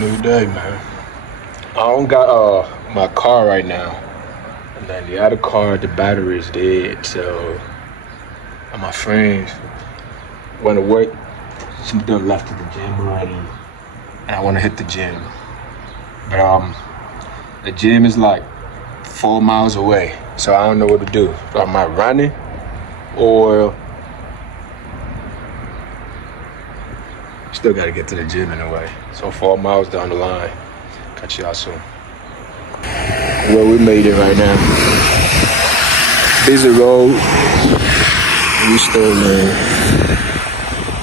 new day, man. I don't got my car right now. And then the other car, the battery is dead. So my friends went to work. Some done left at the gym already. And I want to hit the gym. But the gym is like 4 miles away. So I don't know what to do. So am I running or still gotta get to the gym in a way. So 4 miles down the line. Catch y'all soon. Well, we made it right now. Busy road. We still, man.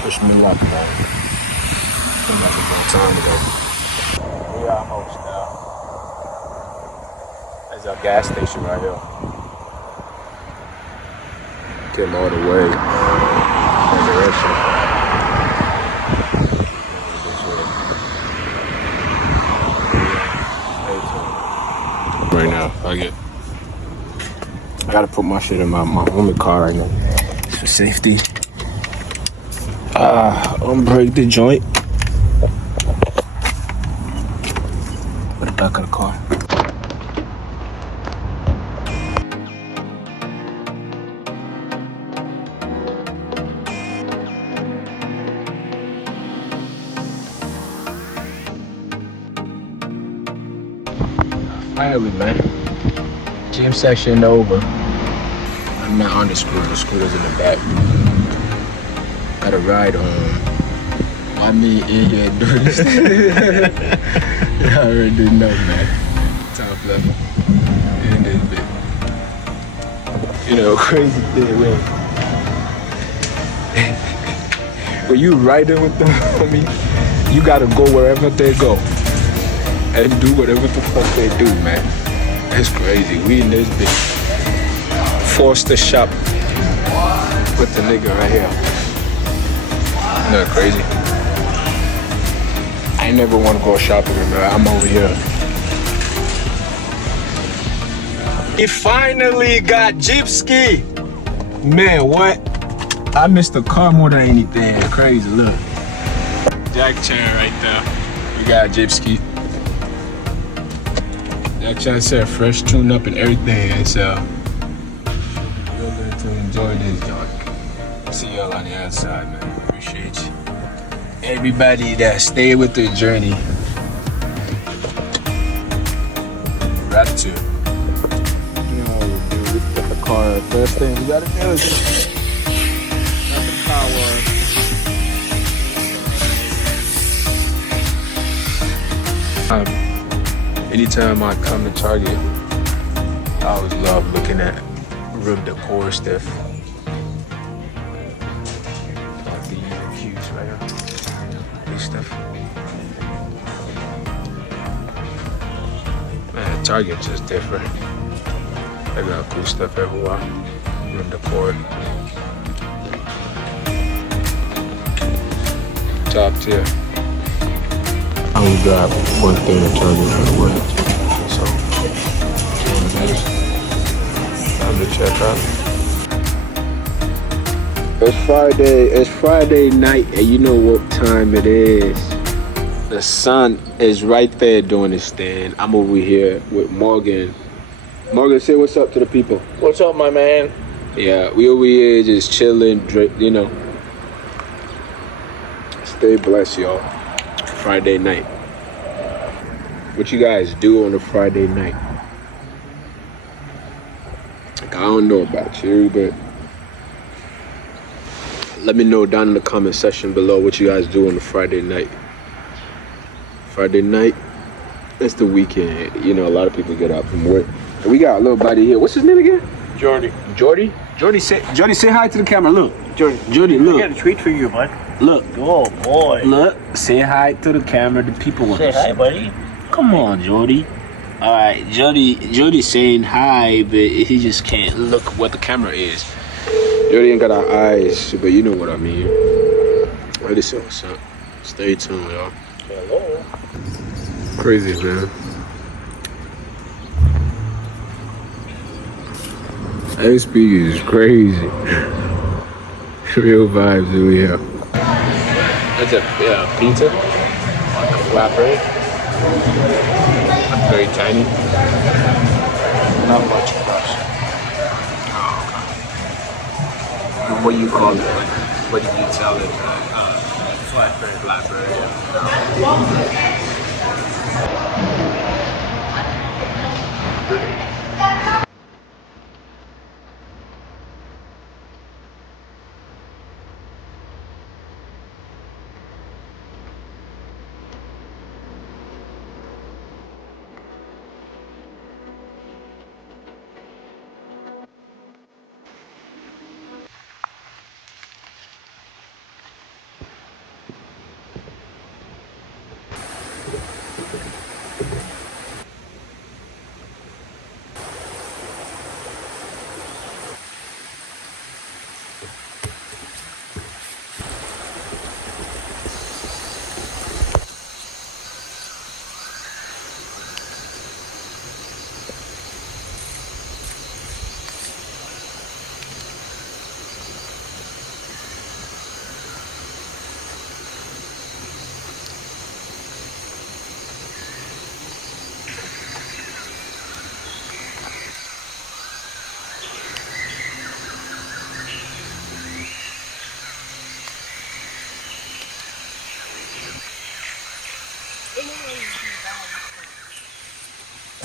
Wish me luck, man. Seems like a long time ago. We almost now. There's our gas station right here. Came all the way. In the direction. Right now, I gotta put my shit in my homie car right now for safety. Unbrake the joint. Put it back in the car. Finally, man. Gym session over. I'm not on the scooter. The scooter's in the back. Got a ride home. Why me in here doing this? I already know, man. Top level. In this bit. You know, crazy thing, man. When you riding with them, homie, you gotta go wherever they go. And do whatever the fuck they do, man. It's crazy. We in this bitch. Forced to shop with the nigga right here. Isn't that crazy? I never want to go shopping, man. I'm over here. He finally got Gypsy. Man, what? I missed the car more than anything. Crazy, look. Jack chair right there. We got Gypsy. Jack chair said fresh tune up and everything. So you're going to enjoy this, y'all. See y'all on the outside, man. Appreciate you. Everybody that stayed with the journey. Gratitude. You know, we get the car. First thing we gotta do is got the power. Anytime I come to Target, I always love looking at room decor stuff. Like the cubes right here. These stuff. Man, Target's just different. They got cool stuff everywhere. Room decor. Top tier. I only got one thing to Target for the work. So, time to check out. It's Friday night, and you know what time it is. The sun is right there doing his thing. I'm over here with Morgan. Morgan, say what's up to the people. What's up, my man? Yeah, we over here just chilling, you know. Stay blessed, y'all. Friday night. What you guys do on a Friday night? Like, I don't know about you, but let me know down in the comment section below what you guys do on a Friday night. Friday night, it's the weekend. You know, a lot of people get out from work. And we got a little buddy here. What's his name again? Jordy. Jordy? Jordy, say hi to the camera. Look. Jordy, look. I got a treat for you, bud. Look. Oh, boy. Look. Say hi to the camera. The people want Say to hi, buddy. Come on, Jordy. All right, Jordy's saying hi, but he just can't look what the camera is. Jordy ain't got our eyes, but you know what I mean. Ready, so what's up? Stay tuned, y'all. Hello. Crazy, man. ASP is crazy. Real vibes over here. That's a pizza, like a flatbread. Very tiny. Not much crust. What do you call it? Like, what did you tell it? Flatbread. Flatbread.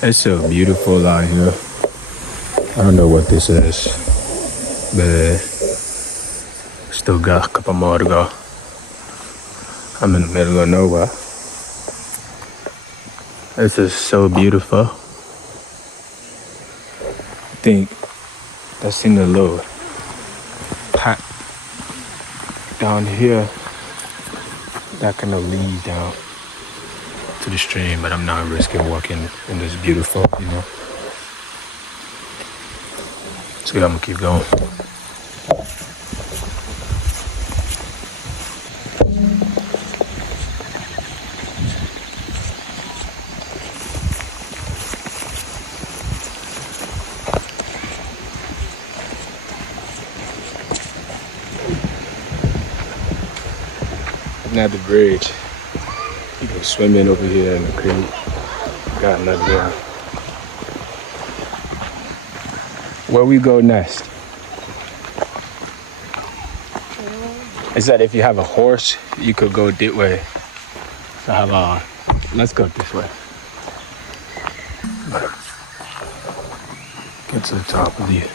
It's so beautiful out here. I don't know what this is, but still got a couple more to go. I'm in the middle of nowhere. This is so beautiful. I think that's in the little path down here that kind of leads down to the stream, but I'm not risking walking in this beautiful, you know. So yeah, I'm gonna keep going. Looking at the bridge. People swimming over here in the creek. Got nothing there. Where we go next? Is that if you have a horse, you could go this way. So let's go this way. Get to the top of the.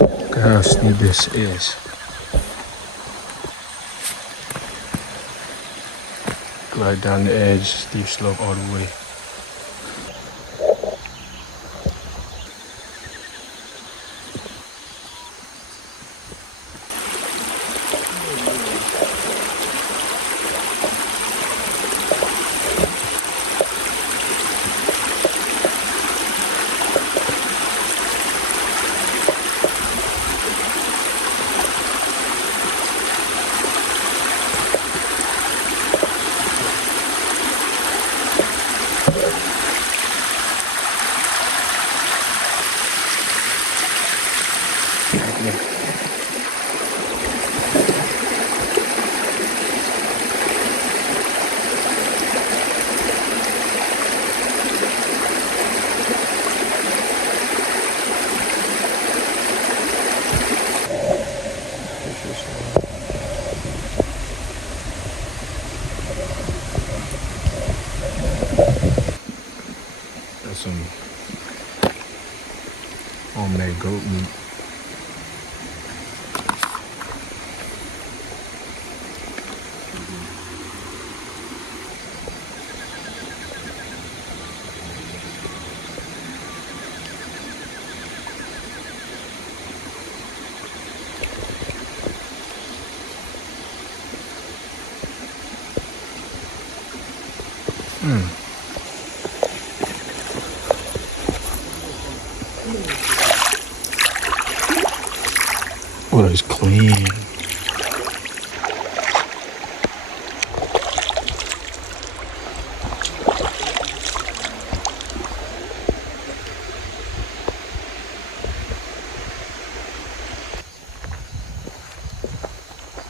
Look at how steep this is. Right down the edge, steep slope all the way. That's some homemade goat meat. Oh, it's clean.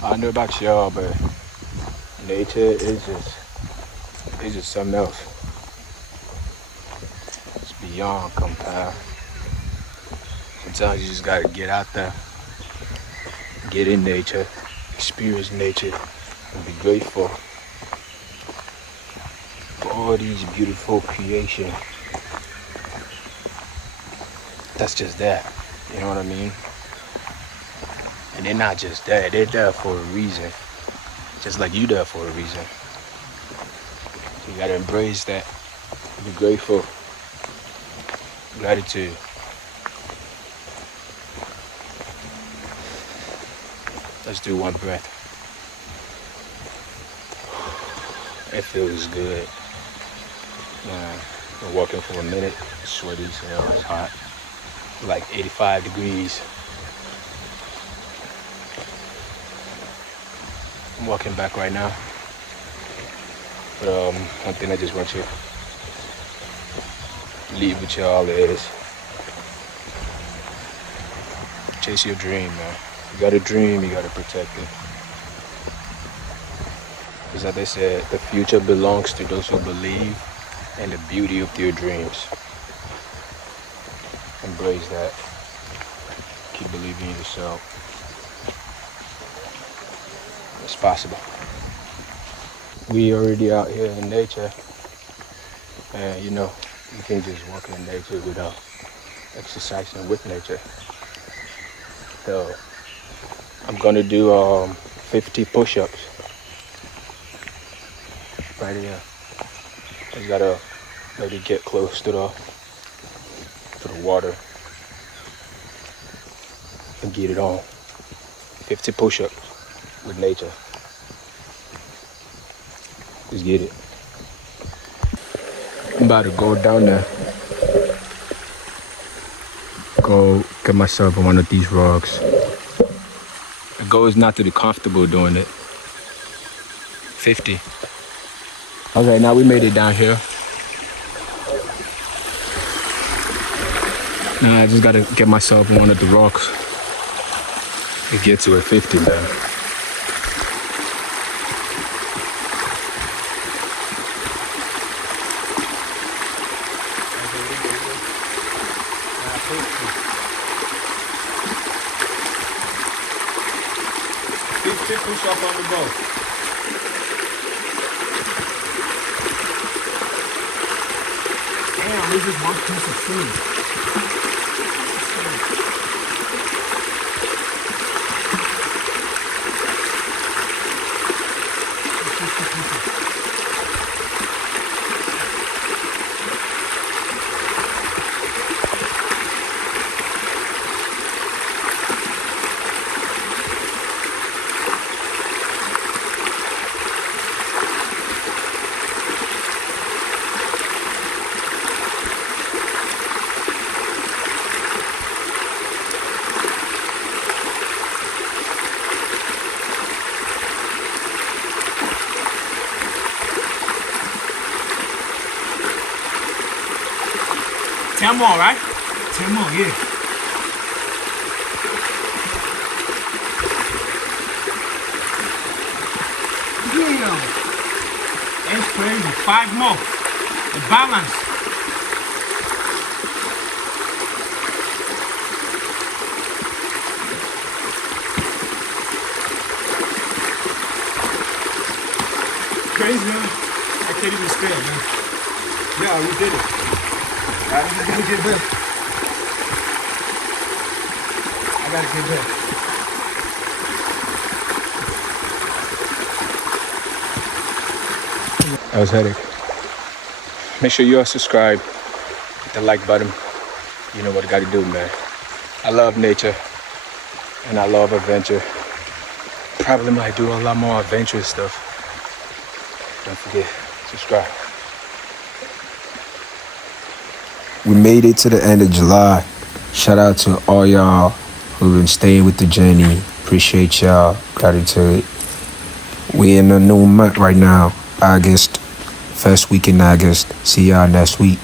I don't know about y'all, but nature is just something else. It's beyond compare. Sometimes you just gotta get out there, get in nature, experience nature, and be grateful for all these beautiful creations. That's just that, you know what I mean? And they're not just that, they're there for a reason. Just like you there for a reason. So you gotta embrace that. Be grateful. Gratitude. Let's do one breath. It feels good. Been walking for a minute. Sweaty as hell. It's hot. Like 85 degrees. I'm walking back right now. But one thing I just want you to leave with y'all is chase your dream, man. You got a dream, you gotta protect it. Because like they said, the future belongs to those who believe in the beauty of their dreams. Embrace that. Keep believing in yourself. It's possible. We already out here in nature, and you know, you can't just walk in nature without exercising with nature. So I'm gonna do 50 push-ups right here. Just gotta maybe get close to the water and get it on. 50 push-ups with nature. Just get it. I'm about to go down there. Go get myself on one of these rocks. The goal is not to be comfortable doing it. 50. Okay, now we made it down here. Now I just gotta get myself on one of the rocks and get to it. 50, man. Push up on the boat. Damn, this is one piece of food. Ten more, right? 10 more, yeah. Damn. That's crazy. 5 more. The balance. Crazy, man. I can't even stand, man. Yeah, we did it. I gotta get back. I gotta get back. That was headache. Make sure you are subscribed. Hit the like button. You know what I gotta do, man. I love nature and I love adventure. Probably might do a lot more adventurous stuff. Don't forget, subscribe. We made it to the end of July. Shout out to all y'all who've been staying with the journey. Appreciate y'all. Gratitude. We in a new month right now. August. First week in August. See y'all next week.